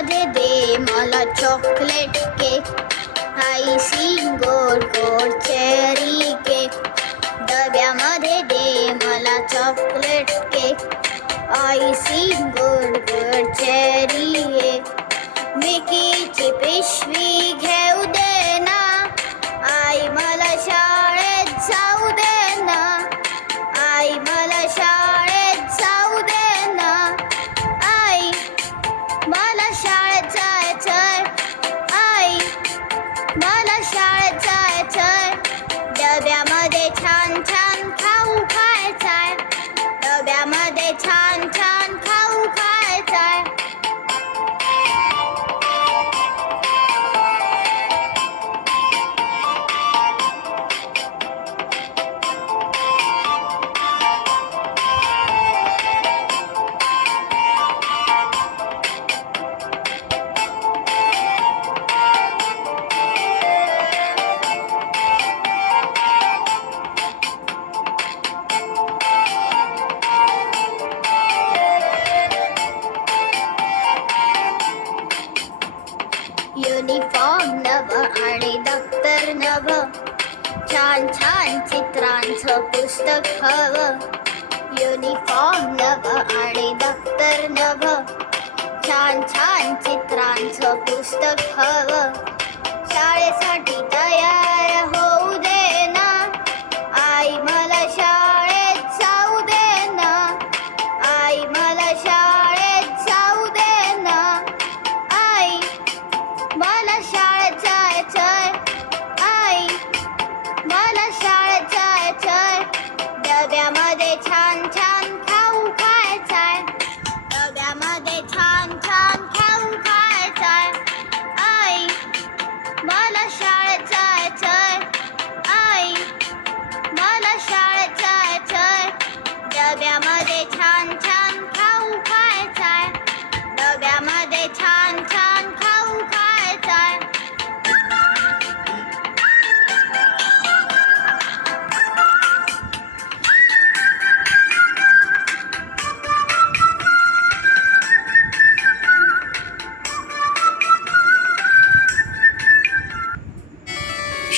डब्यामध्ये दे मला chocolate cake icing गोड गोड चेरी केक डब्यामध्ये दे मला चॉकलेट केक आईसिंग गोड गोड चेरी फॉर्म नव आणि दप्तर नव. छान छान चित्रांचं पुस्तक हवं. युनिफॉर्म नव आणि दप्तर नव. छान छान चित्रांचं पुस्तक हवं. शाळेसाठी तयार हो मला शाळेत जायचंय. आई मला शाळेत जायचंय. डब्यामध्ये छान छान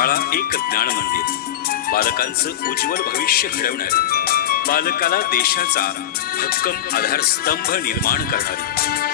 शाळा एक ज्ञान मंदिर. बालकांचं उज्ज्वल भविष्य घडवणारी. बालकाला देशाचा भक्कम आधारस्तंभ निर्माण करणारी.